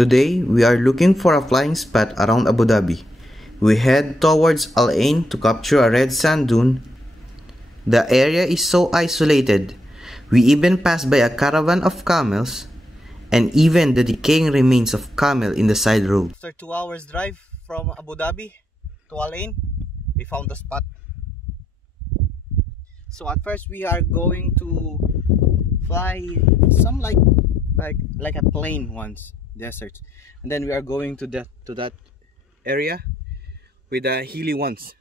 Today, we are looking for a flying spot around Abu Dhabi. We head towards Al Ain to capture a red sand dune. The area is so isolated. We even pass by a caravan of camels and even the decaying remains of camel in the side road. After 2 hours drive from Abu Dhabi to Al Ain, we found the spot. So at first we are going to fly some like a plane once, desert, and then we are going to that area with the hilly ones.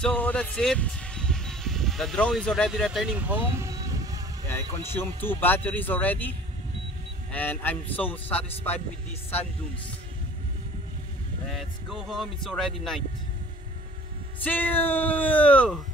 So that's it. The drone is already returning home. I consumed 2 batteries already, and I'm so satisfied with these sand dunes. Let's go home. It's already night. See you!